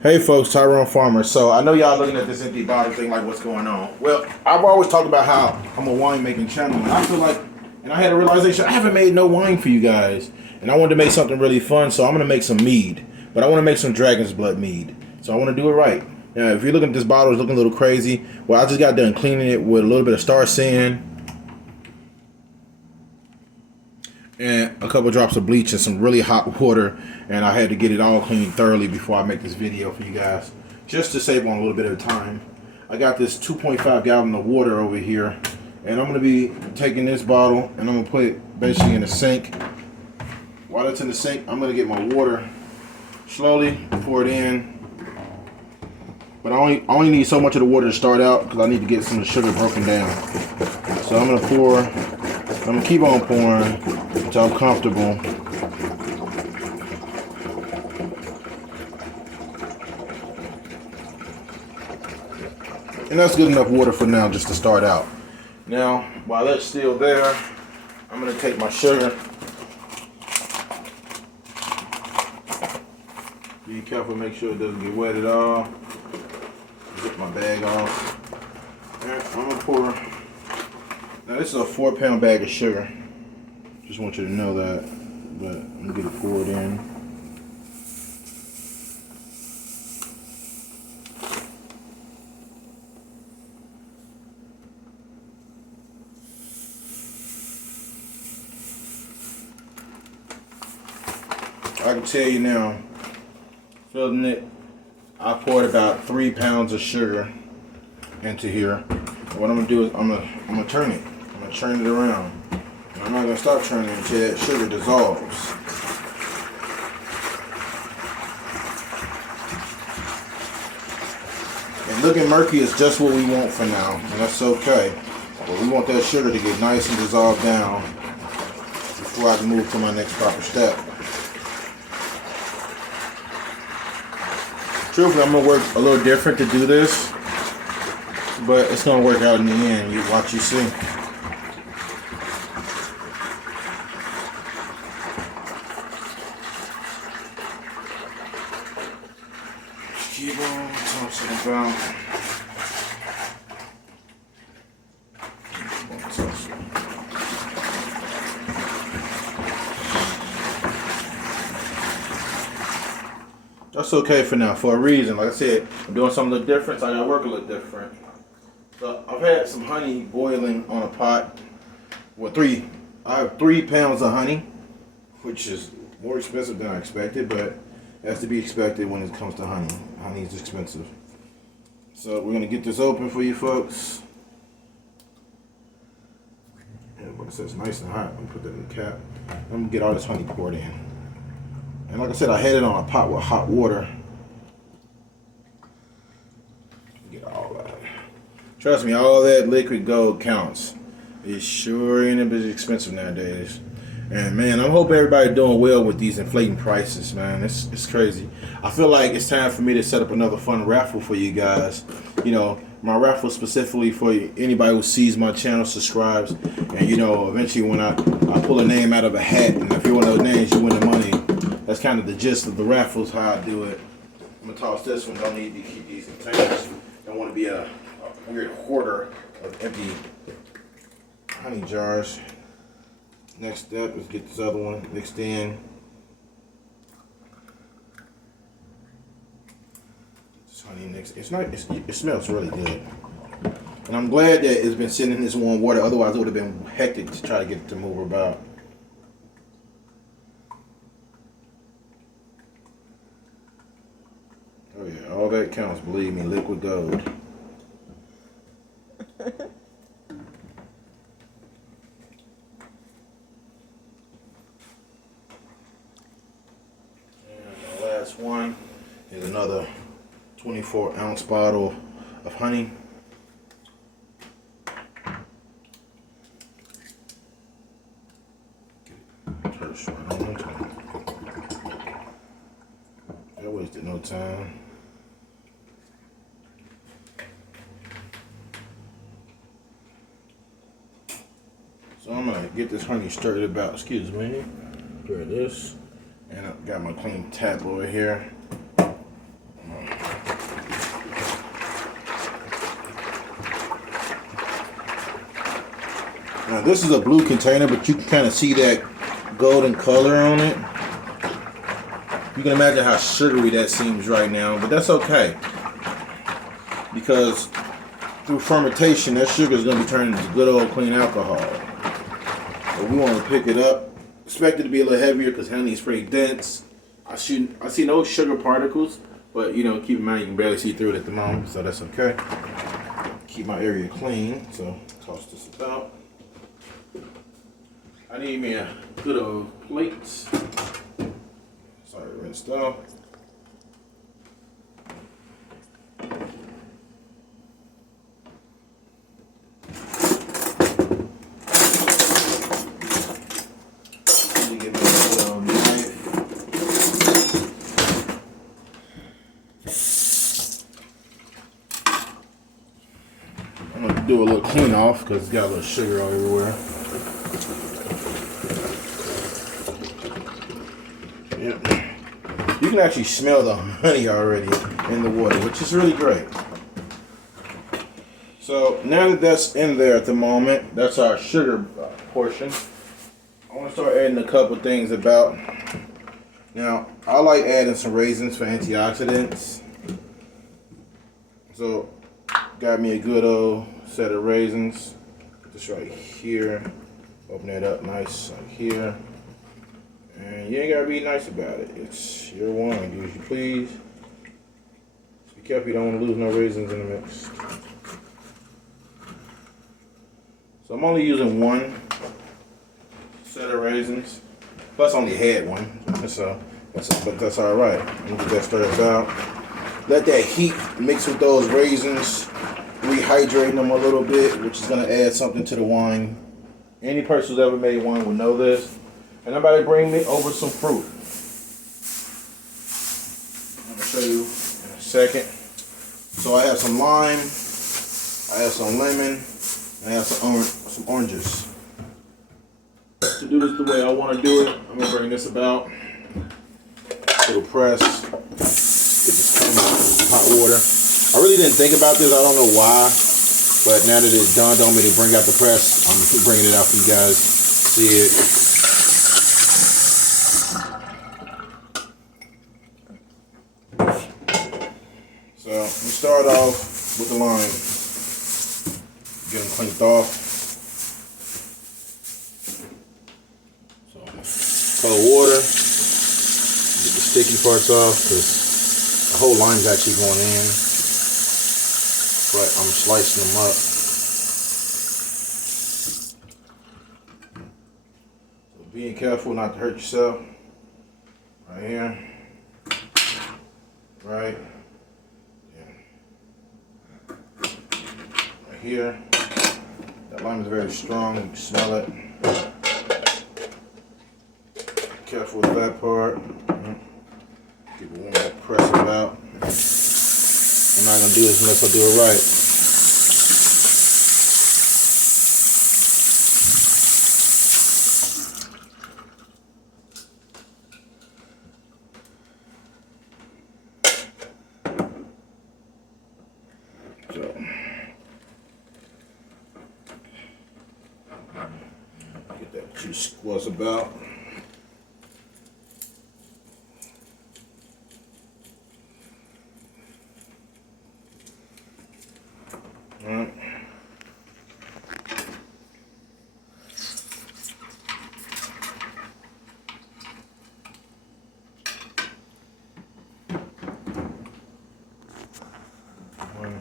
Hey folks, Tyrone Farmer. So I know y'all looking at this empty bottle thing like what's going on. Well, I've always talked about how I'm a wine making channel, and I feel like, and I had a realization, I haven't made no wine for you guys. And I wanted to make something really fun, so I'm gonna make some mead. But I wanna make some dragon's blood mead. So I wanna do it right. Now if you're looking at this bottle, it's looking a little crazy. Well, I just got done cleaning it with a little bit of star sand and a couple drops of bleach and some really hot water, and I had to get it all cleaned thoroughly before I make this video for you guys, just to save on a little bit of time. I got this 2.5 gallon of water over here, and I'm going to be taking this bottle and I'm going to put it basically in the sink. While it's in the sink, I'm going to get my water, slowly pour it in, but I only need so much of the water to start out because I need to get some of the sugar broken down. So I'm going to pour, I'm going to keep on pouring until I'm comfortable. And that's good enough water for now just to start out. Now, while that's still there, I'm going to take my sugar. Be careful, make sure it doesn't get wet at all. Get my bag off. And I'm going to pour. Now this is a 4-pound bag of sugar. Just want you to know that. But I'm going to get it poured in. I can tell you now, filling it, I poured about 3 pounds of sugar into here. What I'm gonna do is I'm gonna turn it. I'm gonna turn it around. And I'm not gonna stop turning it until that sugar dissolves. And looking murky is just what we want for now, and that's okay. But we want that sugar to get nice and dissolved down before I can move to my next proper step. Truthfully, I'm gonna work a little different to do this, but it's gonna work out in the end. You watch, you see. Keep on tossing about. That's okay for now, for a reason. Like I said, I'm doing something a little different, so I gotta work a little different. So I've had some honey boiling on a pot. Well, I have 3 pounds of honey, which is more expensive than I expected, but it has to be expected when it comes to honey. Honey is expensive. So we're gonna get this open for you folks. And like I said, it's nice and hot. I'm gonna put that in the cap. I'm gonna get all this honey poured in. And like I said, I had it on a pot with hot water. Get all that. Trust me, all that liquid gold counts. It sure ain't a bit expensive nowadays. And man, I hope everybody doing well with these inflating prices, man. It's crazy. I feel like it's time for me to set up another fun raffle for you guys. You know, my raffle specifically for anybody who sees my channel, subscribes, and you know, eventually when I pull a name out of a hat, and if you're one of those names, you win the money. That's kind of the gist of the raffles, how I do it. I'm gonna toss this one. Don't need to keep these containers. Don't want to be a weird hoarder of empty honey jars. Next step is get this other one mixed in. This honey mixed. It's not. It smells really good. And I'm glad that it's been sitting in this warm water. Otherwise, it would have been hectic to try to get it to move about. Oh yeah, all that counts, believe me, liquid gold. And the last one is another 24-ounce bottle of honey. That wasted no time. So I'm gonna get this honey stirred about, excuse me, stir this, and I got my clean tap over here. I'm gonna Now this is a blue container, but you can kind of see that golden color on it. You can imagine how sugary that seems right now, but that's okay. Because through fermentation, that sugar is going to be turned into good old clean alcohol. But we want to pick it up. Expect it to be a little heavier because honey is pretty dense. I see no sugar particles, but you know, keep in mind you can barely see through it at the moment, so that's okay. Keep my area clean, so toss this about. I need me a good old plate. Sorry, rinsed off. I'm gonna do a little clean off because it's got a little sugar all everywhere. Yep. You can actually smell the honey already in the water, which is really great. So now that that's in there at the moment, that's our sugar portion. I want to start adding a couple things about. Now, I like adding some raisins for antioxidants. So, got me a good old set of raisins. Just right here. Open that up nice like here. And you ain't gotta be nice about it. It's your wine, do as you please. Just be careful you don't want to lose no raisins in the mix. So I'm only using one set of raisins. Plus I only had one. So that's alright. Let me get that stirred out. Let that heat mix with those raisins, rehydrating them a little bit, which is gonna add something to the wine. Any person who's ever made wine will know this. And I'm about to bring me over some fruit. I'm gonna show you in a second. So I have some lime, I have some lemon, I have some oranges. To do this the way I want to do it, I'm gonna bring this about. Little press. Get this in hot water. I really didn't think about this. I don't know why, but now that it's dawned on me to bring out the press, I'm bringing it out for you guys. See it. So we start off with the lime. Get them cleaned off. So cold water. Get the sticky parts off because the whole lime's actually going in. But I'm slicing them up. So being careful not to hurt yourself. Right here. Right. Here, that lime is very strong, you can smell it. Careful with that part. Give it one more press about. I'm not going to do this unless I do it right. So. Get that juice squash about. Alright. One,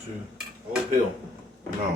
two, whole pill. No.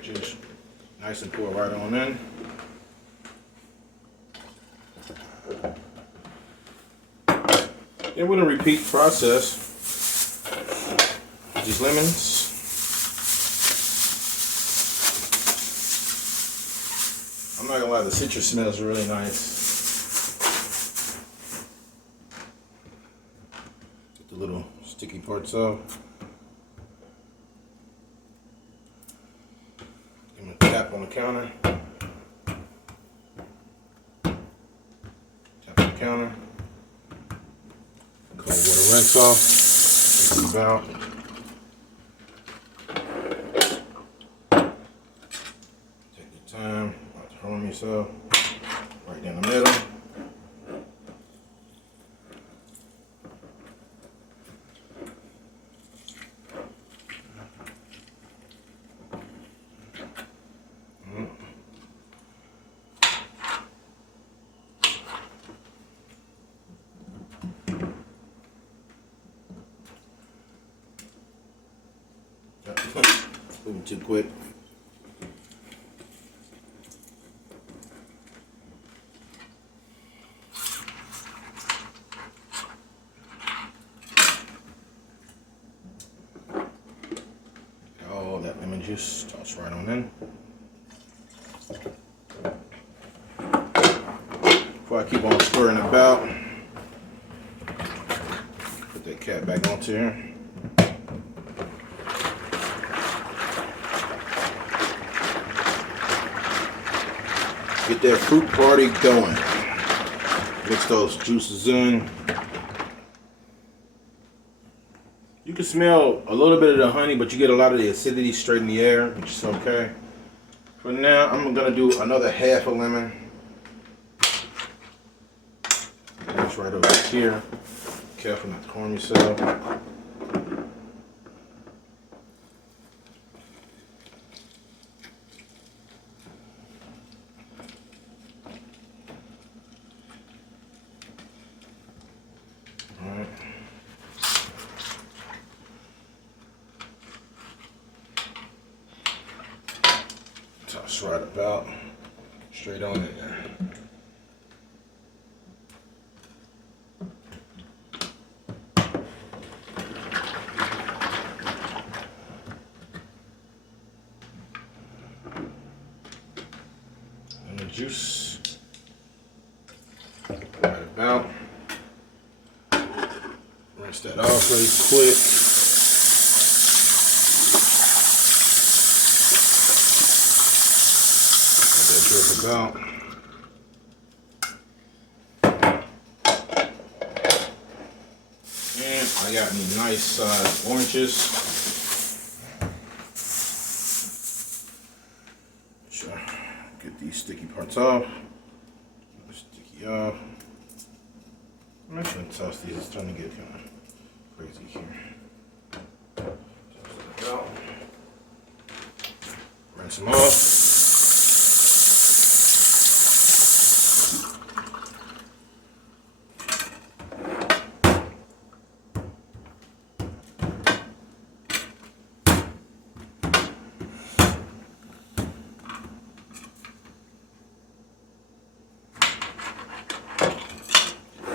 lemon juice. Nice and pour right on in. Then we're going to repeat the process. These lemons. I'm not going to lie, the citrus smells really nice. Get the little sticky parts off. Give them a tap on the counter. Tap on the counter. Cold water rinse off. Take it out. Take your time. Not to harm yourself. Right down the middle. Moving too quick. Oh, that lemon juice toss right on in. Before I keep on stirring about, put that cap back onto here. Get that fruit party going. Mix those juices in. You can smell a little bit of the honey, but you get a lot of the acidity straight in the air, which is okay. For now, I'm gonna do another half a lemon. That's right over here. Careful not to harm yourself. Toss right about, straight on in there. And the juice, right about. Rinse that off really quick. Drip about. And I got me nice sized oranges. Sure. Get these sticky parts off. Sticky off. I'm not going to toss these. It's starting to get kind of crazy here. Toss it out. Rinse them off.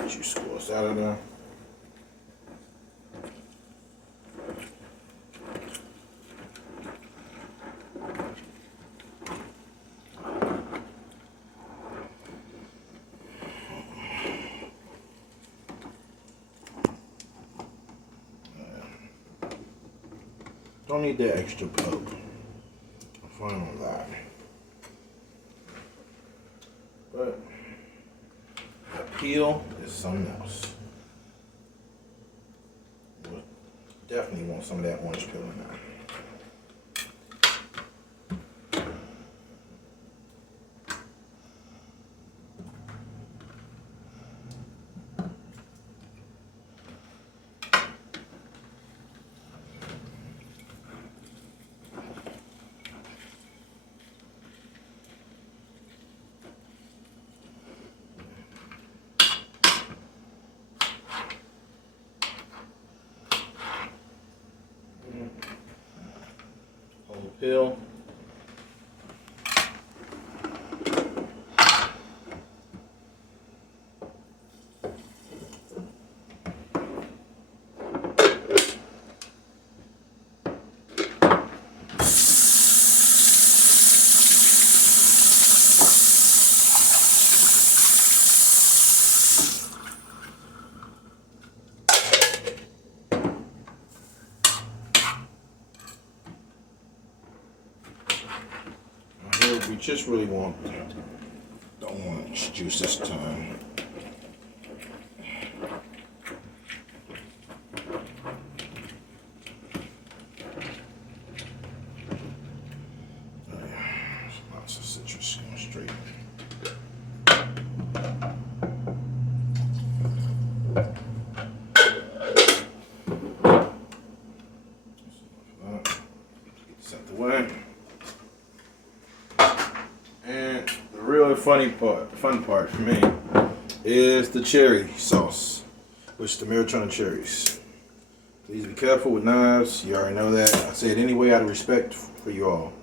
Juice squirts out of there. Don't need that extra poke. I'm fine with that. But the peel is something else. We'll definitely want some of that orange peel in there. Whole peel. just really don't want juice this time. Lots of citrus going straight. Set the way. And the really fun part for me is the cherry sauce, which the Americana cherries. Please be careful with knives. You already know that. I say it anyway out of respect for you all.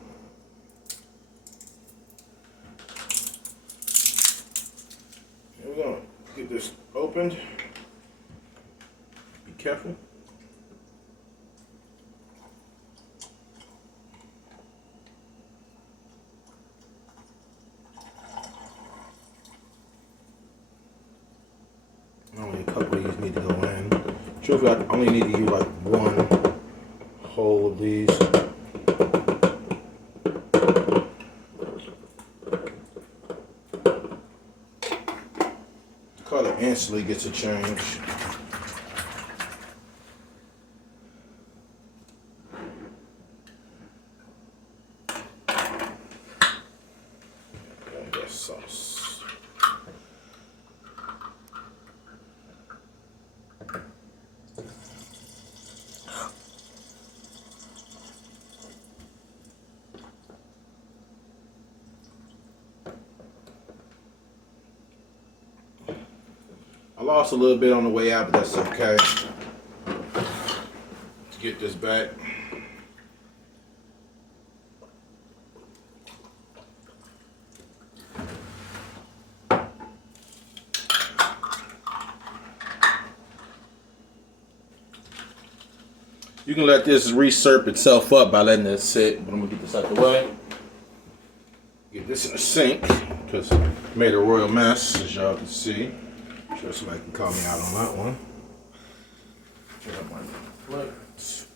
We're gonna get this opened. Be careful. Only a couple of these need to go in. Truthfully, I only need to use like one whole of these. The color instantly gets a change. And that sauce. I lost a little bit on the way out, but that's okay. Let's get this back. You can let this resurp itself up by letting it sit, but I'm gonna get this out the way. Get this in the sink, because I made a royal mess, as y'all can see. I'm sure somebody can call me out on that one. Check out my plates.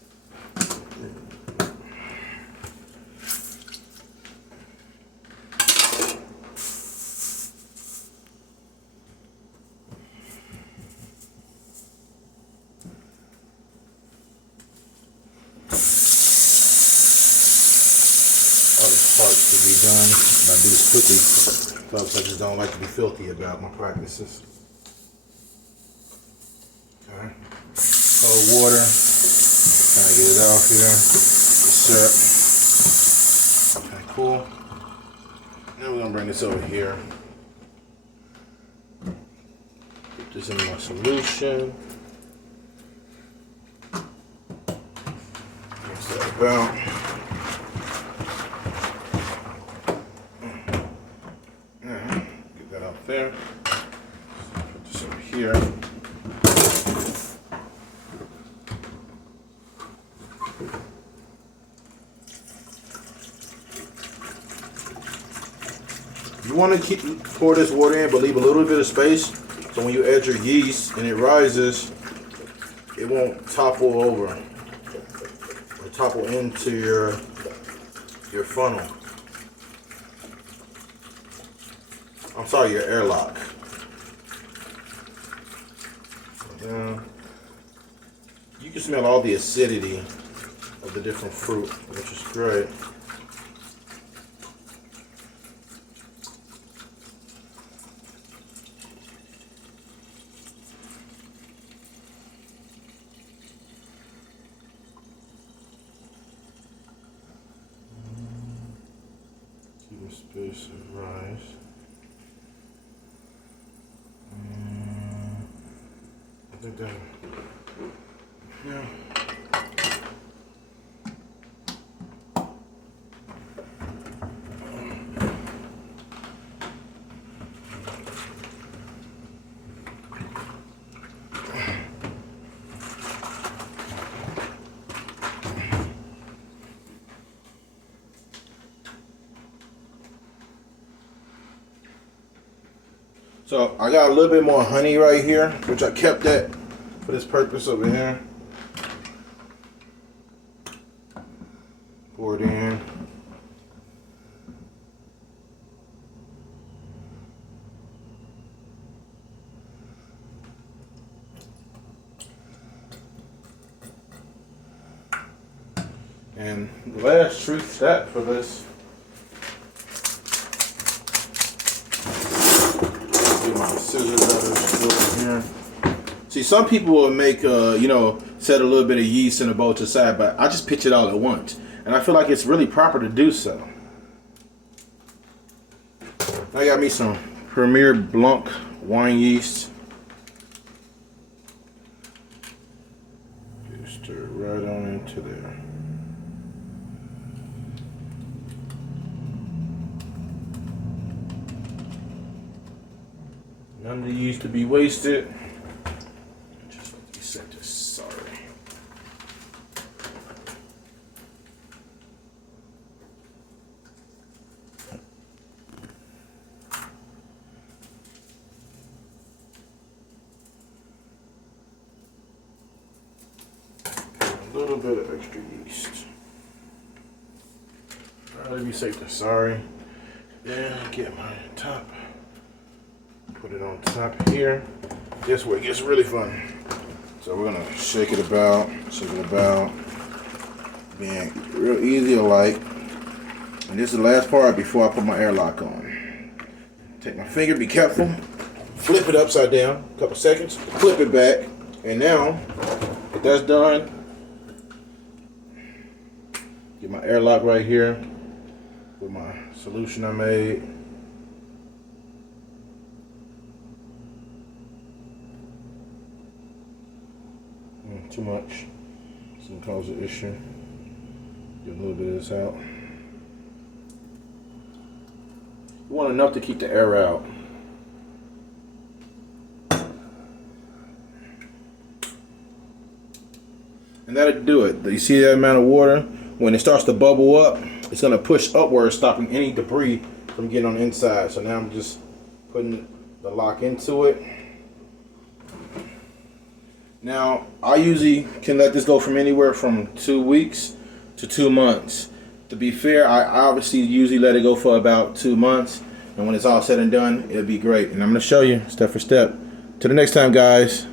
Other parts to be done. I do this quickly, folks. I just don't like to be filthy about my practices. Okay. Cold water. Trying to get it off here. The syrup. Okay, cool. Now we're gonna bring this over here. Put this in my solution. Mix that about. Get that up there. Put this over here. You want to pour this water in, but leave a little bit of space so when you add your yeast and it rises, it won't topple over or topple into your funnel. I'm sorry, your airlock. Yeah. You can smell all the acidity of the different fruit, which is great. Keep a space of rice. I think that, yeah. So I got a little bit more honey right here, which I kept that for this purpose over here. Pour it in. And the last truth step for this. Get my scissors out of here. See, some people will make, set a little bit of yeast in a bowl to the side, but I just pitch it all at once. And I feel like it's really proper to do so. I got me some Premier Blanc wine yeast. Just stir it right on into there. None of the yeast to be wasted. Just let me set this. Sorry. A little bit of extra yeast. Try to be safe than sorry. Then get my top. Put it on top here. This where it gets really fun. So we're gonna shake it about, being real easy to light. And this is the last part before I put my airlock on. Take my finger, be careful. Flip it upside down, a couple seconds, flip it back, and now if that's done, get my airlock right here with my solution I made. Too much. It's gonna cause an issue. Get a little bit of this out. You want enough to keep the air out. And that'll do it. You see that amount of water? When it starts to bubble up, it's gonna push upward, stopping any debris from getting on the inside. So now I'm just putting the lock into it. Now, I usually can let this go from anywhere from 2 weeks to 2 months. To be fair, I obviously usually let it go for about 2 months. And when it's all said and done, it'll be great. And I'm going to show you step for step. Till the next time, guys.